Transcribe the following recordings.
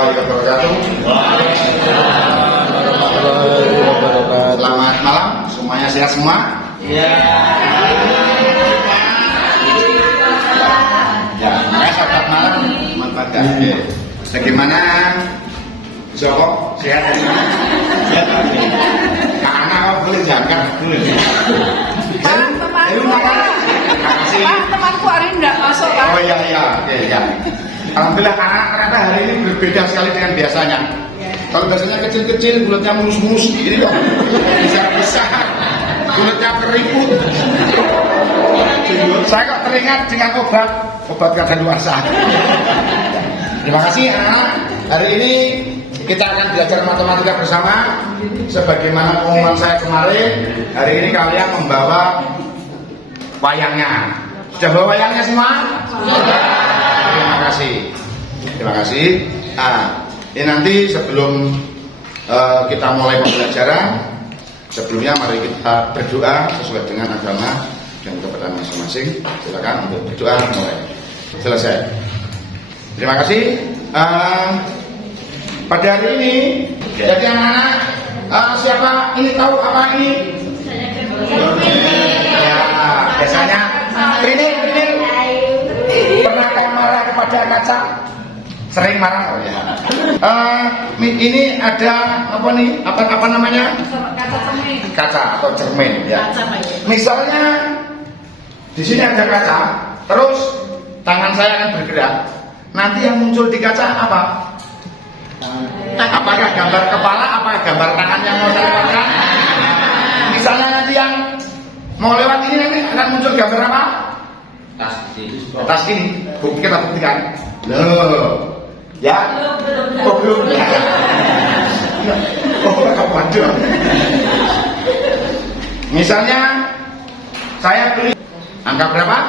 warahmatullahi wabarakatuh. Selamat malam, semuanya sehat semua? Ya, selamat malam, manfaatkan. Bagaimana? Joko, sehat? Sehat. Anak boleh jangan? Pak, temanku hari ini enggak masuk, Pak. Oh iya, oke ya. Alhamdulillah anak ternyata hari ini berbeda sekali dengan biasanya. Kalau biasanya kecil-kecil, bulatnya mulus-mulus, ini kok besar-besar, bulatnya keriput. Saya kok teringat dengan obat kadaluarsa. Terima kasih anak. Hari ini kita akan belajar matematika bersama. Sebagaimana pengumuman saya kemarin, hari ini kalian membawa wayangnya. Sudah bawa wayangnya semua? Sudah. Terima kasih. Nah, ini nanti sebelum kita mulai pembelajaran, sebelumnya mari kita berdoa sesuai dengan agama dan kepercayaan masing-masing. Silakan untuk berdoa mulai. Selesai. Terima kasih. Pada hari ini, jadi anak-anak siapa ini tahu apa ini? Ya, biasanya Trinil. Pernah marah kepada kaca? Sering marah? Oh ya. Ini ada apa nih? Apa namanya? Kaca atau cermin ya. Misalnya di sini ada kaca, terus tangan saya akan bergerak. Nanti yang muncul di kaca apa? Apakah gambar kepala? Apakah gambar tangan yang mau saya lewatkan? Misalnya nanti yang mau lewat ini nanti akan muncul gambar apa? Tas ini. Kita buktikan. Loh. Ya? Oh belum ya. Oh waduh. Misalnya saya beli angka berapa?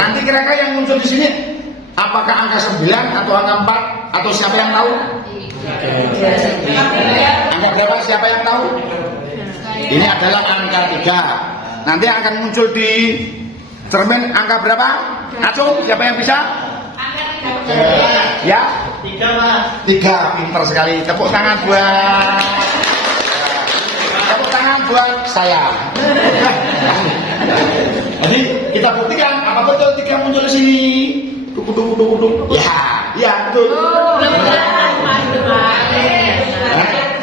Nanti kira-kira yang muncul di sini apakah angka 9 atau angka 4 atau siapa yang tahu? Angka berapa siapa yang tahu? Ini adalah angka 3. Nanti akan muncul di cermin angka berapa? Acung, siapa yang bisa? Ya? 3 Mas. 3, pinter sekali. Tepuk tangan buat saya. Jadi kita buktikan apa betul 3 muncul di sini? Duk. Ya betul.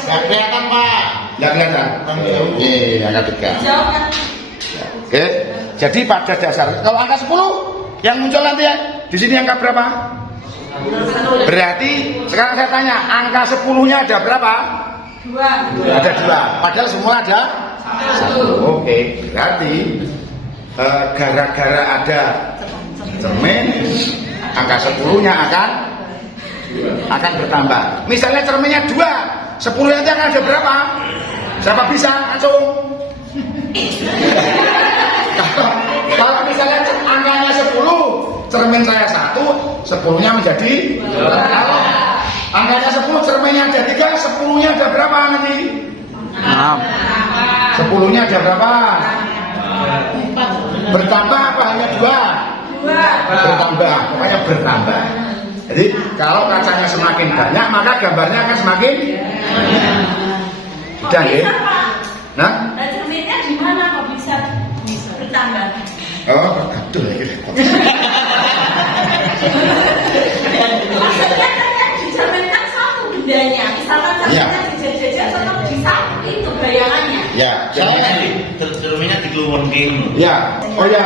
Nggak kelihatan Pak. Nggak kelihatan. Ini angka 3. Oke. Jadi pada dasar kalau angka 10 yang muncul nanti ya di sini angka berapa? Berarti sekarang saya tanya angka 10-nya ada berapa? 2. Ada 2. Padahal semua ada 1. Oke. Berarti gara-gara ada cermin angka 10-nya akan bertambah. Misalnya cerminnya 2, 10 nanti akan ada berapa? Siapa bisa? Acung. Kalau misalnya angkanya 10, cermin saya 1, 10-nya menjadi 2. Kalau angkanya 10, cerminnya ada 3, 10-nya ada berapa nanti? 6. 10-nya ada berapa? Bertambah apa hanya 2? Bertambah, pokoknya bertambah. Jadi kalau kacanya semakin banyak, maka gambarnya akan semakin dan ya. Nah, cerminnya di mana kok bisa bertambah? Oh, betul ya. Maksudnya kan dicerminkan satu bendanya. Misalkan cerminnya dijajah tetap di satu itu bayangannya. Ya, soalnya cerminnya dikeluarin game. Ya, oh ya.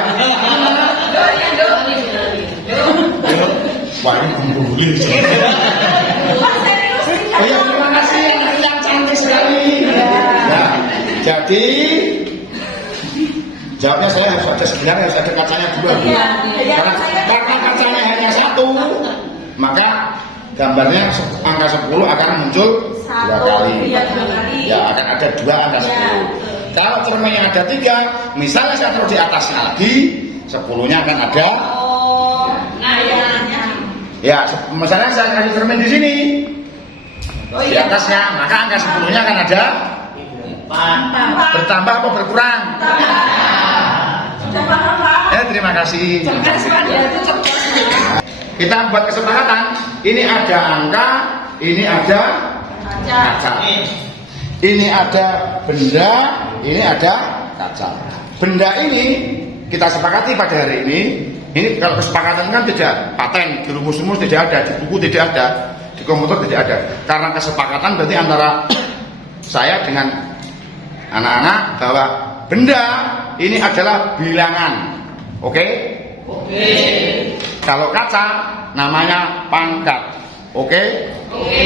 Wah, ini kumpul-kumpul. Oh ya, terima kasih yang cantik sekali. Ya, jadi jawabnya saya harus ada 9, harus ada kacanya 2. Karena kacanya hanya 1, maka gambarnya angka 10 akan muncul 2 kali. Ya, akan ada 2 angka 10. Kalau cerminnya ada 3, misalnya saya taruh di atasnya lagi, 10-nya akan ada. Ya, misalnya saya kasih cermin di sini, di atasnya, maka angka 10-nya akan ada. Bertambah atau berkurang? Sudah paham Pak? Terima kasih. kita buat kesepakatan. Ini ada angka, ini ada kaca. Ini ada benda, ini ada kaca. Benda ini kita sepakati pada hari ini. Ini kalau kesepakatan kan tidak paten, di rumus-rumus tidak ada, di buku tidak ada, di komputer tidak ada. Karena kesepakatan berarti antara saya dengan anak-anak bahwa benda ini adalah bilangan. Oke? Oke. Kalau kaca namanya pangkat. Oke? Oke.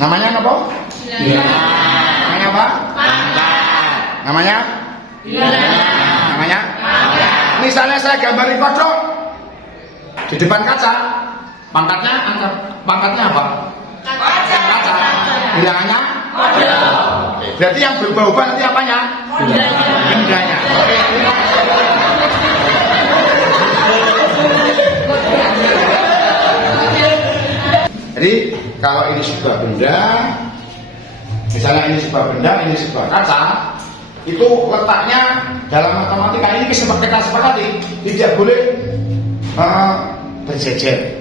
Namanya apa? Bilangan. Namanya apa? Pangkat. Namanya? Bilangan. Namanya? Pangkat. Misalnya saya gambari kodok di depan kaca, pangkatnya apa? Kaca. Bilangannya? Kodok. Berarti yang berubah-ubah nanti apanya? Bendanya. Oke. Jadi kalau ini sebuah benda, misalnya ini sebuah benda, ini sebuah kaca, itu letaknya dalam matematika ini kita sepakati tidak boleh berjejer.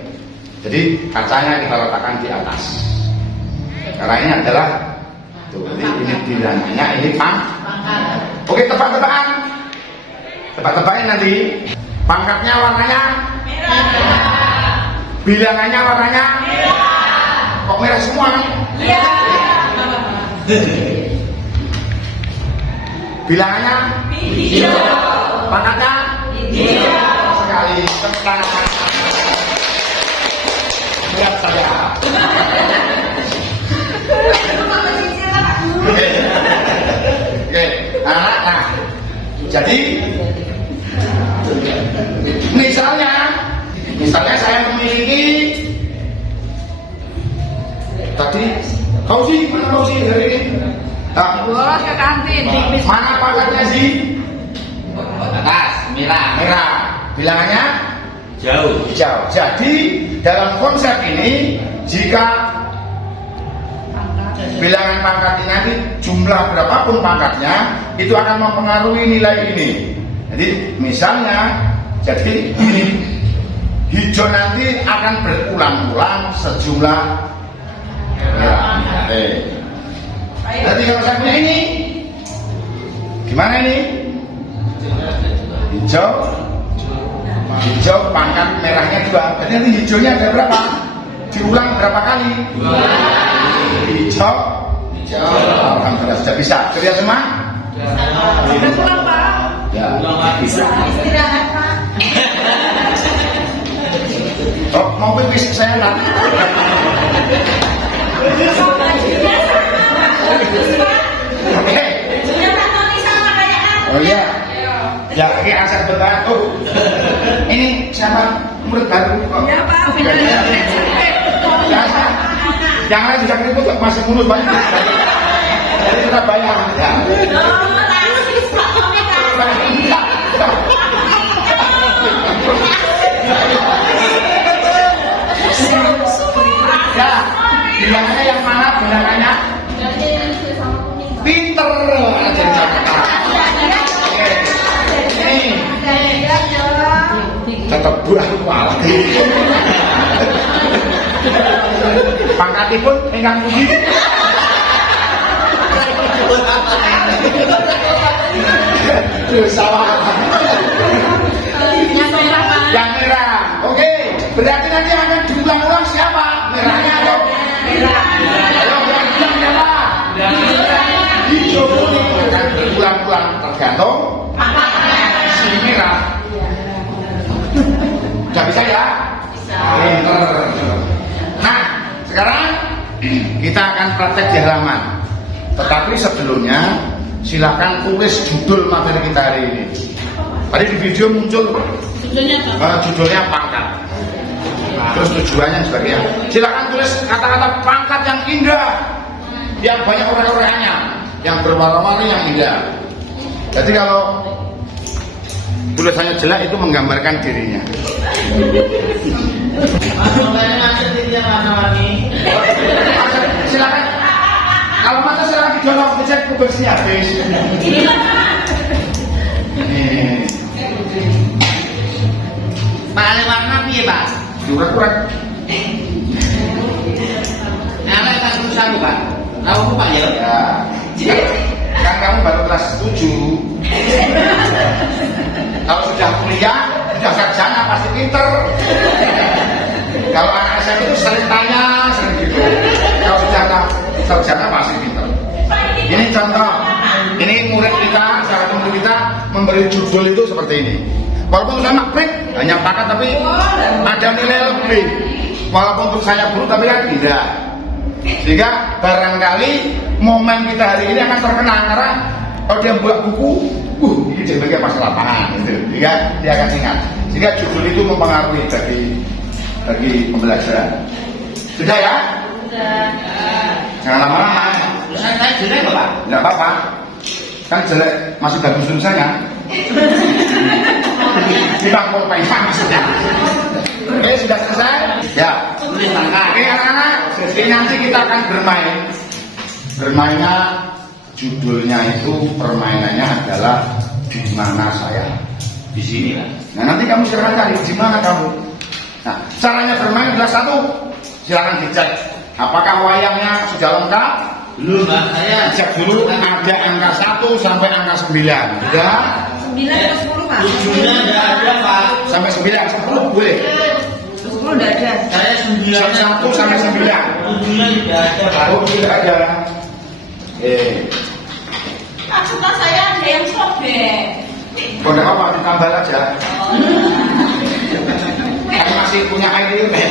Jadi kacanya kita letakkan di atas. Karena ini adalah tuh, ini bilangannya, ini pangkat. Oke, tebak-tebakan. Tebak-tebakin nanti. Pangkatnya warnanya merah. Bilangannya warnanya merah. Kok merah semua nih? Iya. Bilangannya hijau. Pangkatnya hijau. Sekali. Lihat saya. Oke. Nah, jadi misalnya saya memiliki tadi Fauzi, mana Fauzi hari ini? Bolos ke kantin. Mana pangkatnya sih? Atas, merah. Bilangannya Jauh. hijau. Jadi dalam konsep ini jika bilangan pangkatnya nanti jumlah berapapun pangkatnya itu akan mempengaruhi nilai ini. Jadi misalnya jadi ini hijau nanti akan berulang-ulang sejumlah merah. Nanti kalau saya punya ini gimana ini? Hijau pangkat merahnya 2. Berarti nanti hijaunya ada berapa? Diulang berapa kali? 2. Hijau. Alhamdulillah sudah bisa. Kerja semua? Sudah pulang, Pak? Ya. Bisa istirahat, Pak. Oh, mau pipis saya lah. Oke. Oh iya. Ya, ini asal bertahan. Oh, ini siapa murid baru kok? Ya, Pak. Yang lain bisa keriput kok masih mulut banyak. Jadi sudah bayar. Ya. Ya, bilangannya yang mana bilangannya? Pinter aja ini tetap buah kepala. Pangkatipun ingkang puji. Salah. Yang merah. Oke, berarti nanti akan diulang-ulang siapa? Merahnya atau merah? Ayo yang bilang siapa? Hijau kuning akan berulang-ulang tergantung si merah. Sudah bisa ya? Bisa. Nah, sekarang kita akan praktek di halaman. Tetapi sebelumnya silakan tulis judul materi kita hari ini. Tadi di video muncul judulnya pangkat. Terus tujuannya sebagainya. Silakan tulis kata-kata pangkat yang indah, yang banyak orang-orangnya, yang berwarna-warni yang indah. Jadi kalau tulisannya jelek itu menggambarkan dirinya. Silakan. Kalau masa silakan didorong, dicek kubusnya habis. Paling warna piye, Pak? Diurek-urek. Nyala tak satu, Pak. Tahu Pak ya? Ya. Kan kamu baru kelas 7. Kalau sudah kuliah, sudah sarjana pasti pinter. Kalau anak SMA itu sering tanya, sering gitu. Kalau sudah sarjana pasti pinter. Ini contoh. Ini murid kita, salah satu murid kita memberi judul itu seperti ini. Walaupun saya makprik, hanya pakat tapi ada nilai lebih. Walaupun untuk saya guru tapi kan tidak. Sehingga barangkali momen kita hari ini akan terkenang karena kalau dia buat buku, ini jadi bagian pas lapangan gitu. Sehingga dia akan ingat. Sehingga judul itu mempengaruhi bagi pembelajaran. Sudah ya? Sudah. Jangan lama-lama. Saya jelek Pak. Tidak apa-apa. Kan jelek masih bagus tulisannya. Dibangkul pengen maksudnya. Oke, sudah selesai? Ya. Tulis langkah. Oke anak-anak, jadi nanti kita akan bermain. Bermainnya judulnya itu permainannya adalah di mana saya. Di sini Pak. Nah nanti kamu silakan cari di mana kamu. Nah caranya bermain adalah satu, silakan dicek apakah wayangnya sudah lengkap. Belum Pak, saya Cek dulu ada angka 1 sampai angka 9. Ya. 9 atau 10 Pak? tujuhnya tidak ada Pak. Sampai 9, 10 boleh. 10 enggak ada. Saya 9 1 sampai 9. tujuhnya tidak ada Pak. Oh tidak ada. Maksudnya saya ada yang sobek. Oh enggak apa, ditambah aja. Kan masih punya air ya.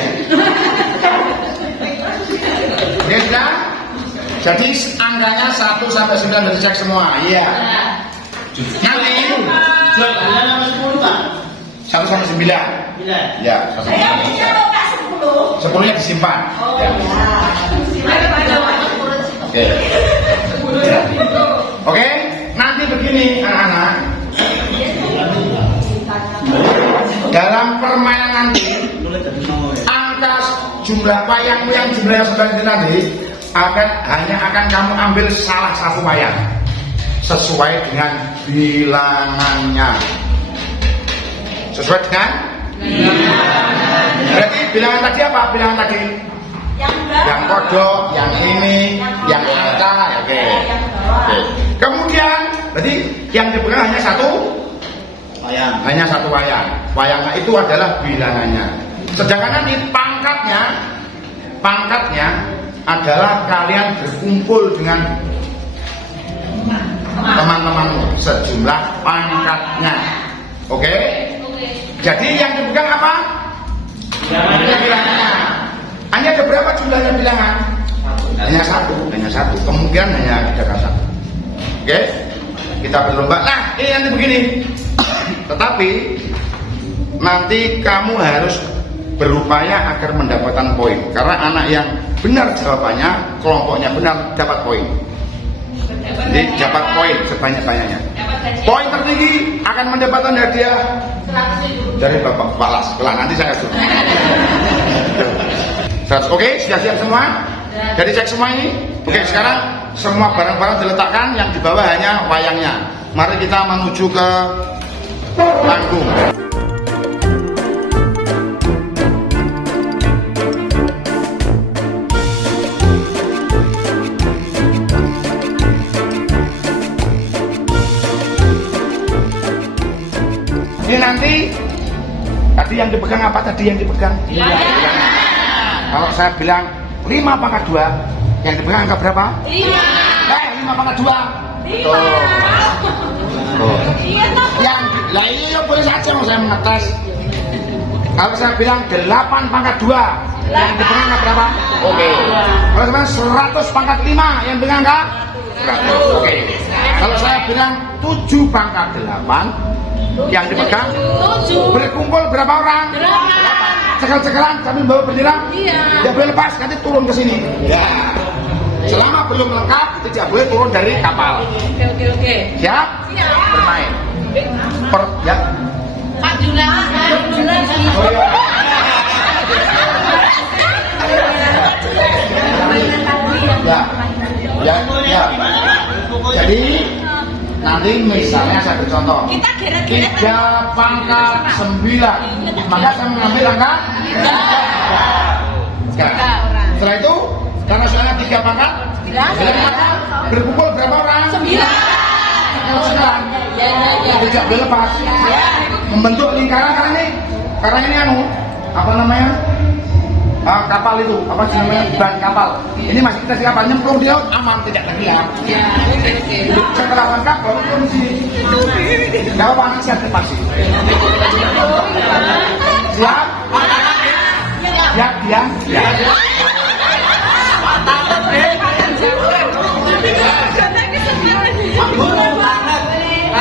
Ya sudah. Jadi angkanya 1 sampai 9 dicek semua. Iya. Nanti Jualannya nama 10 Pak. 1 sampai 9. Tidak. Ya, 1 sampai Saya 9. bisa loh Kak 10. 10-nya disimpan. Oh Ya. ya. Oke. Ya. Oke, nanti begini anak-anak. Dalam permainan nanti angka jumlah wayangmu yang jumlahnya sudah tadi hanya akan kamu ambil salah satu wayang sesuai dengan bilangannya. Sesuai dengan berarti bilangan tadi apa? Bilangan tadi yang kodok, yang ini, yang angka. Oke. Kemudian berarti yang dipegang hanya satu Wayang. hanya satu wayang. Wayangnya itu adalah bilangannya. Sedangkan nanti pangkatnya adalah kalian berkumpul dengan teman-temanmu sejumlah pangkatnya. Oke? Jadi yang dipegang apa? Bilangannya. Hanya ada berapa jumlahnya bilangan? Hanya satu. Kemungkinan hanya ada satu. Oke? Kita berlomba. Nah, ini nanti begini. Tetapi nanti kamu harus berupaya agar mendapatkan poin. Karena anak yang benar jawabannya, kelompoknya benar, dapat poin. Jadi dapat poin sebanyak-banyaknya. Poin tertinggi akan mendapatkan hadiah dari Bapak Kepala Sekolah. Nanti saya suruh. Oke, sudah siap semua? Jadi cek semua ini. Oke, sekarang semua barang-barang diletakkan, yang di bawah hanya wayangnya. Mari kita menuju ke panggung. Ini nanti tadi yang dipegang apa tadi yang dipegang? Iya. Kalau saya bilang 5 pangkat 2, yang dipegang angka berapa? 5. 5 pangkat 2. 5. Iya toh. Yang lah ini ya boleh saja mau saya mengetes. Kalau saya bilang 8 pangkat 2, yang dipegang angka berapa? Oke. Kalau saya bilang 100 pangkat 5, yang dipegang angka 100. Oke. Kalau saya bilang 7 pangkat 8, yang dipegang 7. berkumpul berapa orang? 8. Cekal-cekalan sambil bawa bendera. Iya. Tidak boleh lepas, nanti turun ke sini. Ya. Selama belum lengkap, tidak boleh turun dari kapal. Oke. Siap? Siap. Bermain. Ya. Pak Junas. Oh, iya. Ya. Ya. Ya. Jadi nanti misalnya saya contoh. Kita geret-geret. 3 pangkat 9. Maka saya mengambil angka 3. Sekarang. Setelah itu, karena soalnya 3 pangkat 9, maka berkumpul berapa orang? 9. Kalau sekarang, tidak boleh lepas. Membentuk lingkaran karena ini apa namanya? Kapal itu, apa sih namanya? Ban kapal. Ini masih kita siap nyemplung dia aman, tidak terhilang. Setelah lengkap baru turun sini. Kalau panas siap terpaksa. Siap? Siap dia? Ya.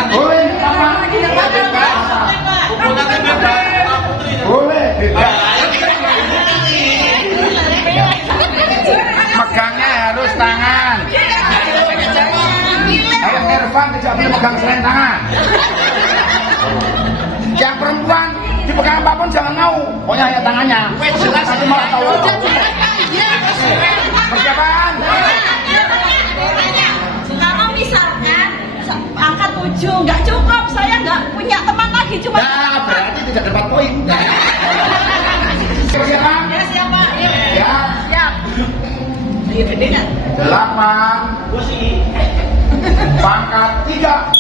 Boleh apa? Boleh. Megangnya harus tangan. Ayam Irfan tidak boleh megang selain tangan. Yang perempuan dipegang apapun jangan mau. Pokoknya hanya tangannya. Nanti malah tahu. Persiapan. Kalau misalkan angka 7 nggak cukup, saya nggak punya teman lagi cuma. Nah, berarti tidak dapat poin. Persiapan. Ya siapa? Ya. Siap. Ayo bedengan. 8 pangkat 3.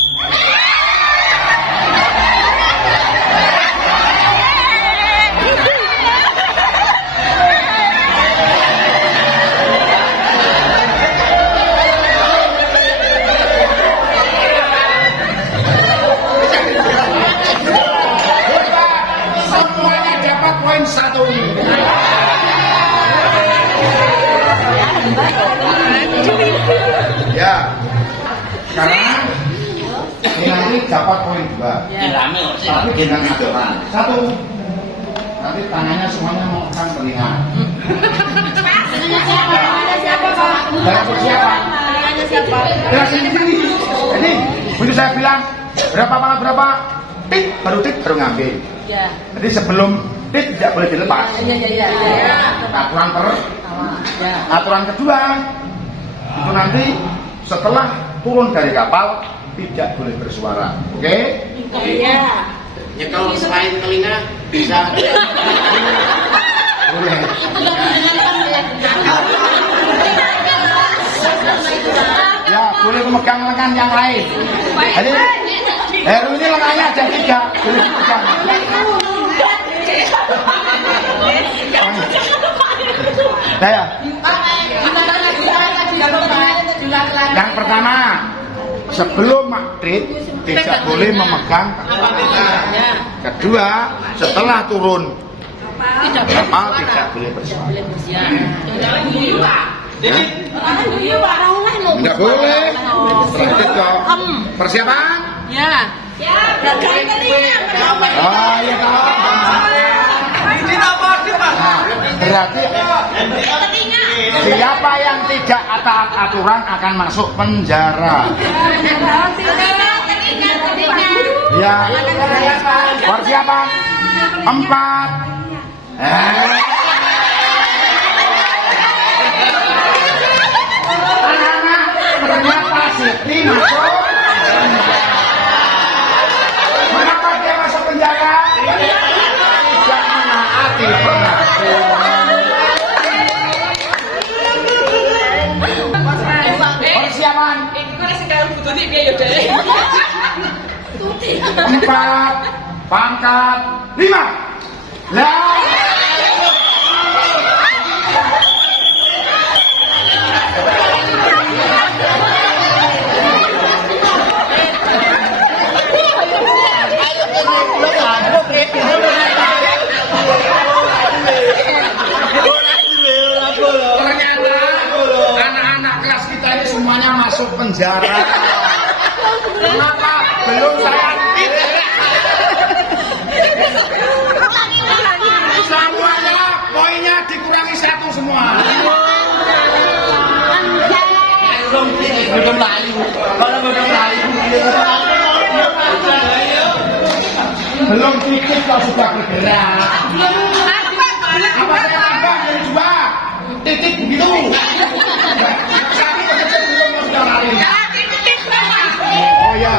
Semuanya dapat poin 1. Ya, karena ini nanti dapat poin 2. Rame kok sih. Tapi dengan aturan 1. Nanti tangannya semuanya mau kan telinga. Dalam persiapan. Ya sendiri. Jadi, begitu saya bilang berapa tit baru ngambil. Ya. Jadi sebelum tit tidak boleh dilepas. Ya. Aturan kedua itu nanti setelah turun dari kapal tidak boleh bersuara. Oke? Iya. Ya kalau selain telinga bisa. Boleh. Ya, boleh memegang lengan yang lain. Jadi Heru ini lengannya ada 3, boleh dipegang. Nah, ya. Yang pertama, sebelum maghrib tidak boleh memegang Kedua, setelah turun kapal tidak boleh bersuara. Tidak boleh. Terakhir kok. Persiapan? Ya. Oh iya toh. Berarti siapa yang tidak taat aturan akan masuk penjara. Ya. Persiapan 4. Anak-anak ternyata Siti masuk. Mengapa dia masuk penjara? Tidak menaati peraturan. Persiapan 4 pangkat 5. Lah. Ternyata anak-anak kelas kita ini semuanya masuk penjara. Kenapa belum saya semuanya poinnya dikurangi 1 semua. Belum layu. Kalau belum layu. Belum dikit kok sudah bergerak. Apa saya tambah jadi 2? Titik begitu. Kami bekerja belum sudah lari. Oh ya.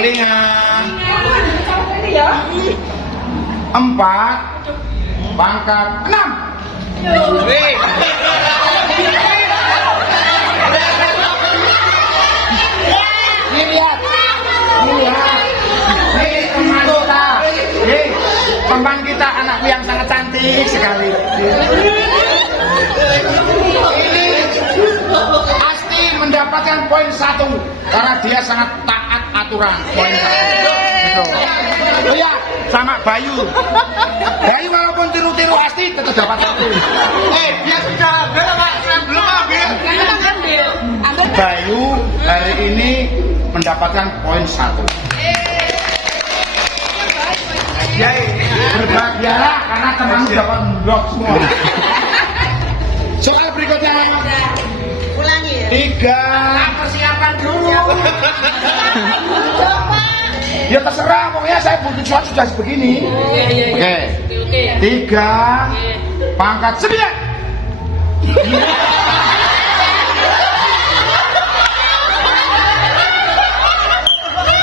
kelingan. Ini ya. 4 pangkat 6. Ini lihat. Ini teman kita. Ini teman kita, anakku yang sangat cantik sekali. Ini pasti mendapatkan poin 1 karena dia sangat taat aturan. Poin 1. Gitu. Oh ya, sama Bayu. Bayu walaupun tiru-tiru Asti tetap dapat 1. Dia sudah Pak, saya belum ambil. Bayu hari ini mendapatkan poin 1. Berbahagialah karena teman dapat blok semua. Soal berikutnya. Ulangi ya. 3. Persiapan dulu. Ya terserah, pokoknya saya butuh cuaca sudah begini. Oke. 3 pangkat 9.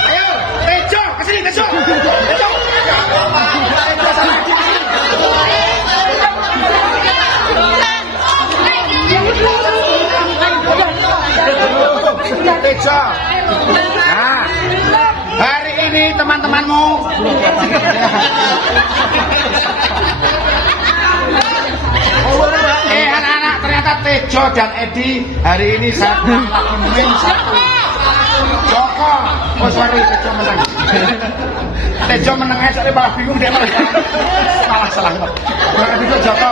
Ayo, Tejo, kesini Tejo. Tejo. Tejo. Nah, hari ini teman-temanmu anak-anak, ternyata Tejo dan Edi hari ini saya lakuin 1. Joko, oh sorry, Tejo menang. Tejo menang aja, saya malah bingung dia malah salah. Berarti itu Joko.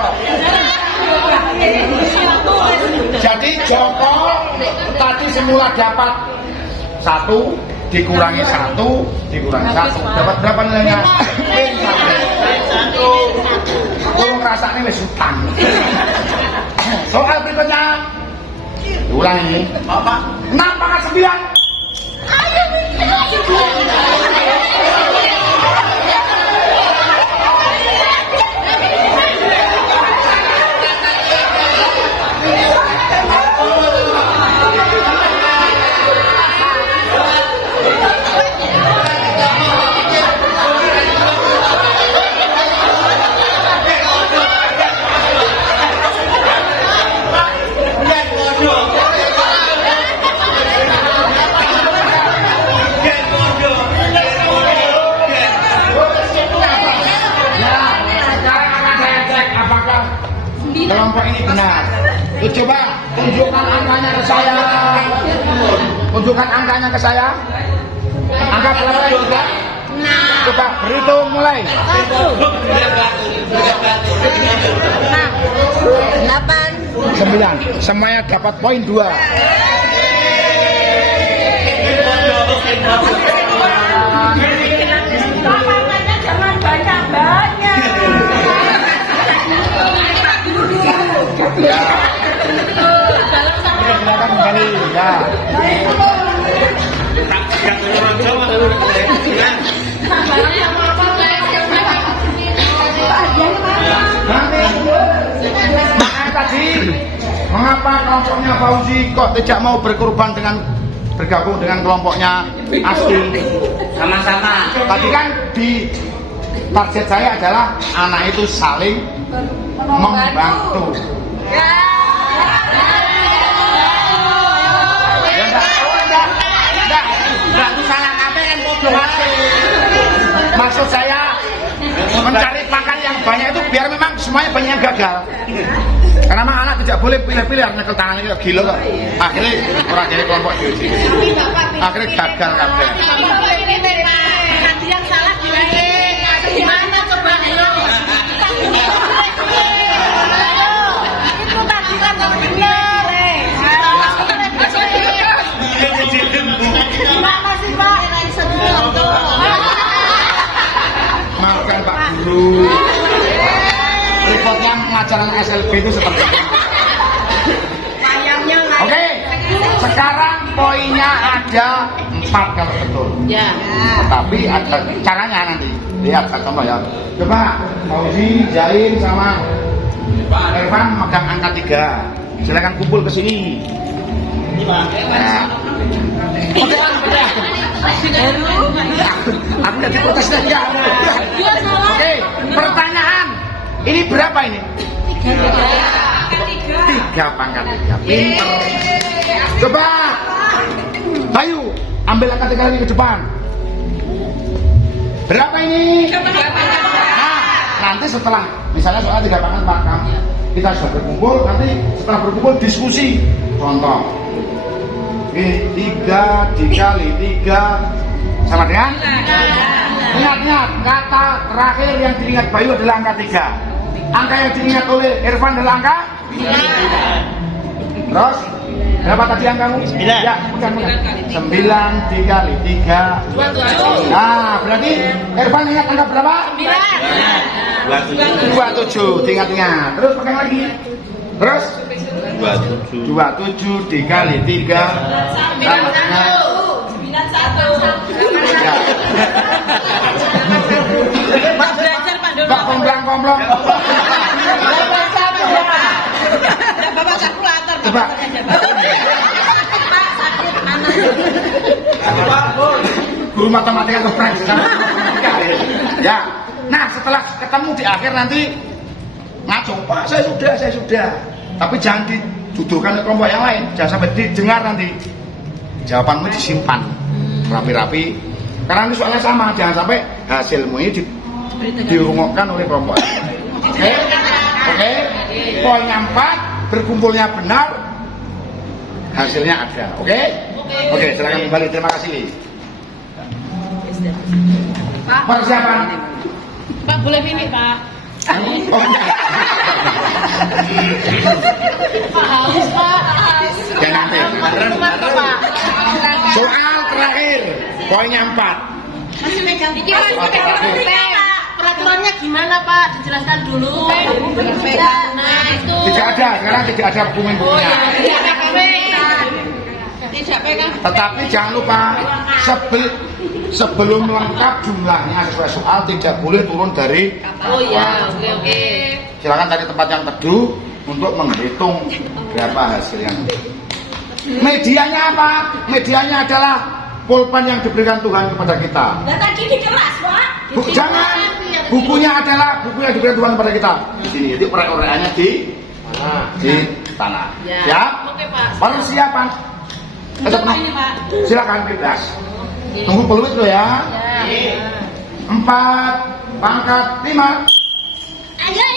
Jadi Joko tadi semula dapat 1 dikurangi 1 dapat berapa nilainya? Win 1. Kalau rasanya wis utang. Soal berikutnya ulangi. Bapak 6 pangkat 9. Kelompok ini benar. Coba tunjukkan angkanya ke saya. Tunjukkan angkanya ke saya. Angka berapa juga? Coba berhitung mulai. 1, 8, 9. Semuanya dapat poin 2. lapangannya jangan banyak-banyak. Ya. Silakan kembali. Ya. Tadi mengapa kelompoknya Fauzi kok tidak mau berkorban dengan bergabung dengan kelompoknya Asti? Sama-sama. Tadi kan di target saya adalah anak itu saling membantu. Enggak salah kabeh kan bodoh hati. Maksud saya mencari pakan yang banyak itu biar memang semuanya banyak yang gagal. Karena memang anak tidak boleh pilih-pilih harus nyekel tangannya kayak gila kok. Akhirnya orang jadi kelompok itu. Akhirnya gagal kabeh. Tadi yang salah gimana coba ayo. Itu tadi kan yang benar. Gimana sih Pak? Maafkan Pak Guru. Reportnya pengajaran SLB itu seperti itu. Oke, sekarang poinnya ada 4 kalau betul. Ya. Tetapi ada caranya nanti. Lihat saya contoh ya. Coba Fauzi, Zain sama Irfan megang angka 3. Silakan kumpul ke sini. Nah. Aku jadi protes ya. Oke, pertanyaan. Ini berapa ini? 3 pangkat 3. Pinter. Coba. Bayu, ambil angka 3 lagi ke depan. Berapa ini? Nah, nanti setelah misalnya soal 3 pangkat 4 kamu, kita sudah berkumpul, nanti setelah berkumpul diskusi. Contoh. Ini 3 dikali 3 sama dengan? Ingat, kata terakhir yang diingat Bayu adalah angka 3. Angka yang diingat oleh Irfan adalah angka? 9. Terus? Berapa tadi angkamu? 9. Ya, bukan. 9 dikali 3. 27. Nah, berarti Irfan ingat angka berapa? 9. 27. Ingat. Terus pegang lagi. Terus? 27 dikali 3 sama dengan 91. Ya. Pak belajar Pak Dono. Pak komplong-komplong. Bapak kalkulator. Coba. Pak sakit anak. Guru matematika kepres. Ya. Nah, setelah ketemu di akhir nanti ngaco, Pak, saya sudah. Tapi jangan dituduhkan ke kelompok yang lain. Jangan sampai didengar nanti. Jawabanmu disimpan rapi-rapi. Karena ini soalnya sama. Jangan sampai hasilmu ini dirungokkan oleh kelompok. Oke. Poinnya 4, berkumpulnya benar, hasilnya ada. Oke, silakan kembali. Terima kasih. Pak. Persiapan. Pak boleh mimik Pak. Oh, enggak. Pak haus Pak. Ya, nanti. Pak. Soal terakhir, poinnya 4. Masih megang peraturannya gimana Pak? Dijelaskan dulu. Nah itu. Tidak ada, sekarang tidak ada bukunya. Tidak pegang. Tetapi jangan lupa sebelum lengkap jumlahnya sesuai soal tidak boleh turun dari. Oh iya, oke. Silakan cari tempat yang teduh untuk menghitung berapa hasilnya. Medianya apa? Medianya adalah pulpen yang diberikan Tuhan kepada kita. Nah tadi di kelas Pak. Jangan. Bukunya adalah buku yang diberikan Tuhan kepada kita. Di sini, jadi orek-orekannya di tanah. Ya. Siap? Oke Pak. Persiapan. Coba ini Pak. Silakan bebas. Tunggu peluit lo ya. 4 pangkat 5. Ayo.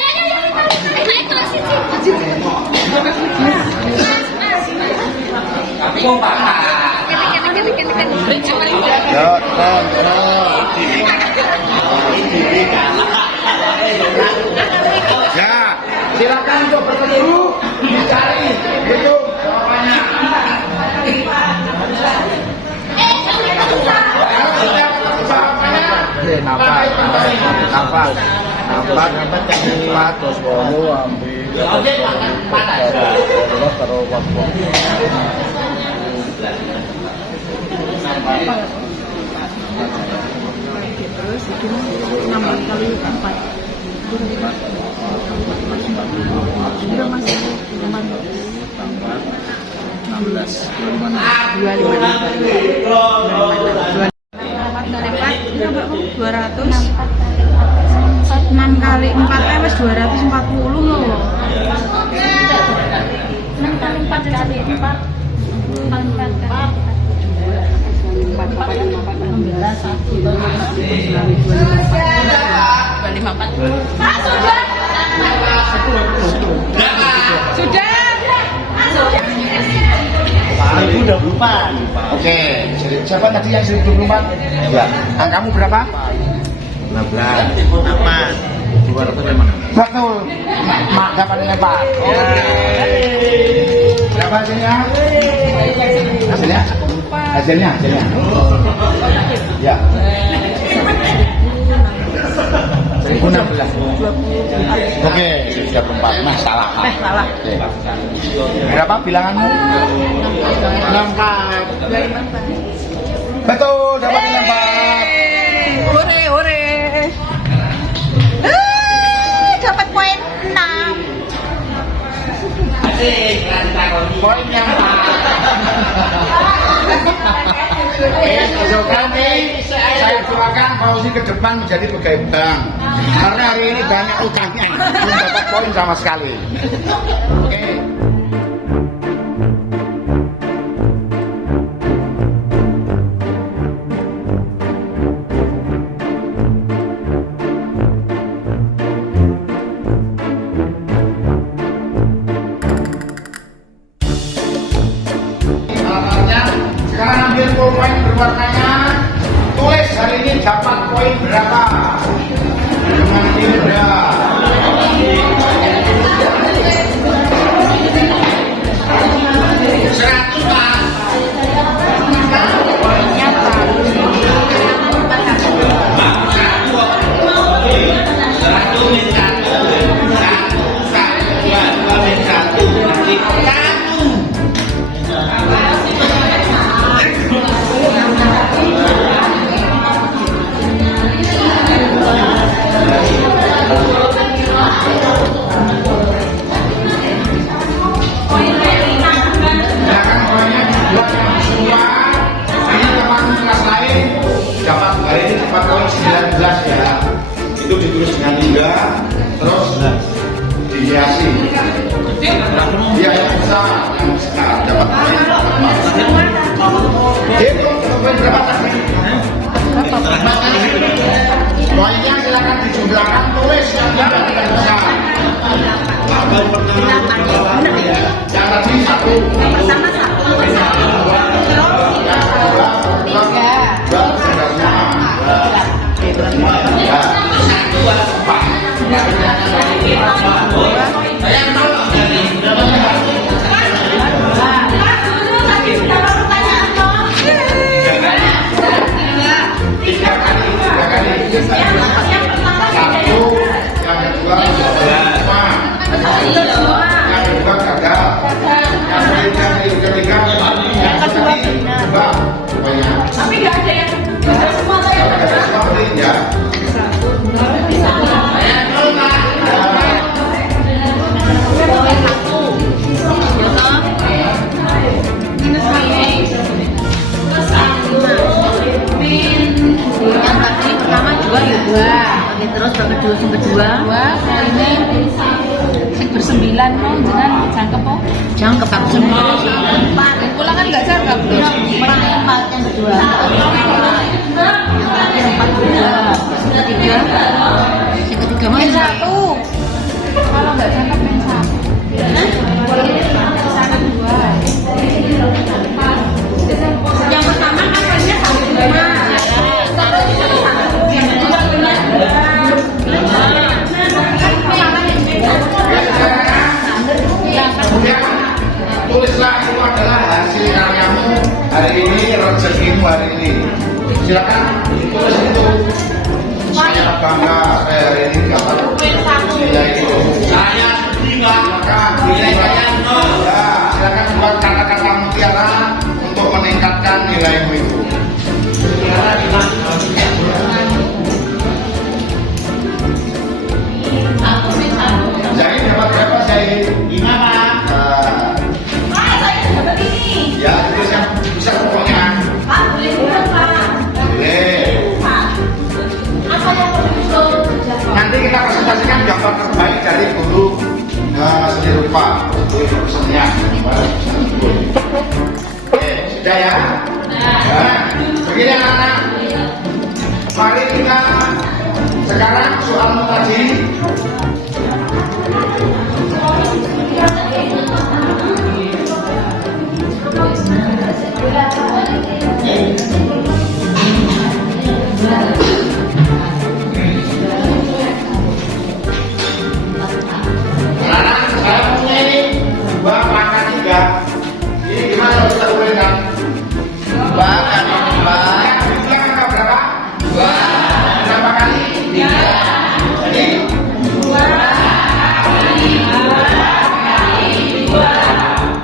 Ya, silakan untuk berteduh, dicari itu jawabannya. Nampak. Terus bolu terus itu 16 kali 4 sudah masuk 6 kali 4 wes 240 loh. 6 kali 4 kali 4. 1024. Oke, siapa tadi yang 1024? Ya. Angkamu berapa? 16. 205. Betul. Dapat nilai 4. Oke. Berapa hasilnya? Hasilnya. Ya. 1016. Oke, 34. Salah. Oke. Berapa bilanganmu? 64. Betul, dapat nilai 4. Hore. Dapat poin 6. Asik, poin yang saya doakan Fauzi ke depan menjadi pegawai bank karena hari ini banyak utangnya belum dapat poin sama sekali. Oke. Sekarang ambil poin berwarnanya, tulis hari ini dapat poin berapa dengan Indra. Itu ditulis dengan indah, terus dihiasi. Dia yang besar dapat berapa tadi? Poinnya silakan dijumlahkan, tulis yang besar. Yang tadi 2 terus yang kedua ini bersembilan mau jangan jangkep po jangkep aku semua pulang kan nggak jangkep empat yang kedua yang ketiga main satu kalau nggak jangkep main satu yang pertama angkanya 1,5. Kemudian tulislah itu adalah hasil karyamu hari ini, rezekimu hari ini. Silakan tulis itu. Saya bangga saya hari ini dapat nilai itu. Saya silakan nilainya nol. Ya, silakan buat kata-kata mutiara untuk meningkatkan nilaimu itu. Jadi dapat berapa saya? 5 Pak. Saya dapat ini. Ya, itu bisa pokoknya. Pak, boleh bukan Pak? Boleh. Apa yang perlu? Nanti kita presentasikan gambar terbaik dari guru seni rupa untuk kesenian. Oke, sudah ya? Nah, begini anak-anak. Mari kita sekarang soalmu tadi.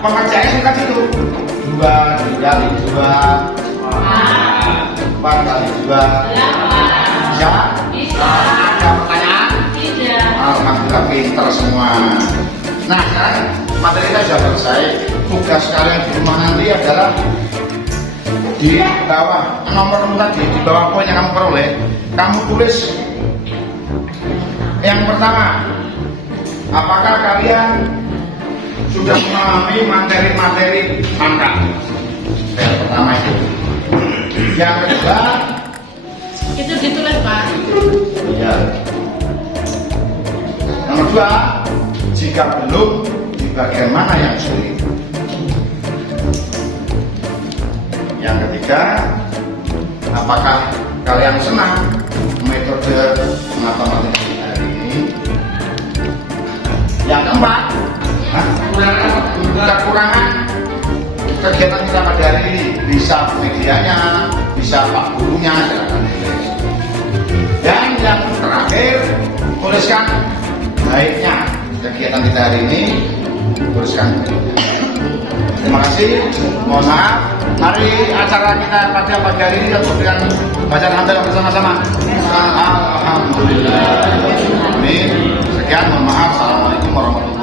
Pengerjaannya suka situ 2 kali 2 4 kali 2 bisa? Ada pertanyaan? Tidak. Alhamdulillah pinter semua. Nah sekarang materi kita sudah selesai. tugas kalian di rumah nanti adalah di bawah nomor tadi, di bawah poin yang kamu peroleh, kamu tulis yang pertama, apakah kalian sudah memahami materi-materi angka? Yang pertama itu. Yang kedua, Itu ditulis Pak. ya. Nomor dua, jika belum, di bagian mana yang sulit? Yang ketiga, apakah kalian senang metode matematika hari ini? Yang keempat, kekurangan kegiatan kita pada hari ini, bisa medianya, bisa pak gurunya, silakan tulis. Dan yang terakhir, tuliskan baiknya kegiatan kita hari ini, tuliskan. Terima kasih, mohon maaf. Mari acara kita pada pagi hari ini untuk dengan bacaan hamdalah bersama-sama. Alhamdulillah. Amin. Sekian, mohon maaf. Assalamualaikum warahmatullahi wabarakatuh.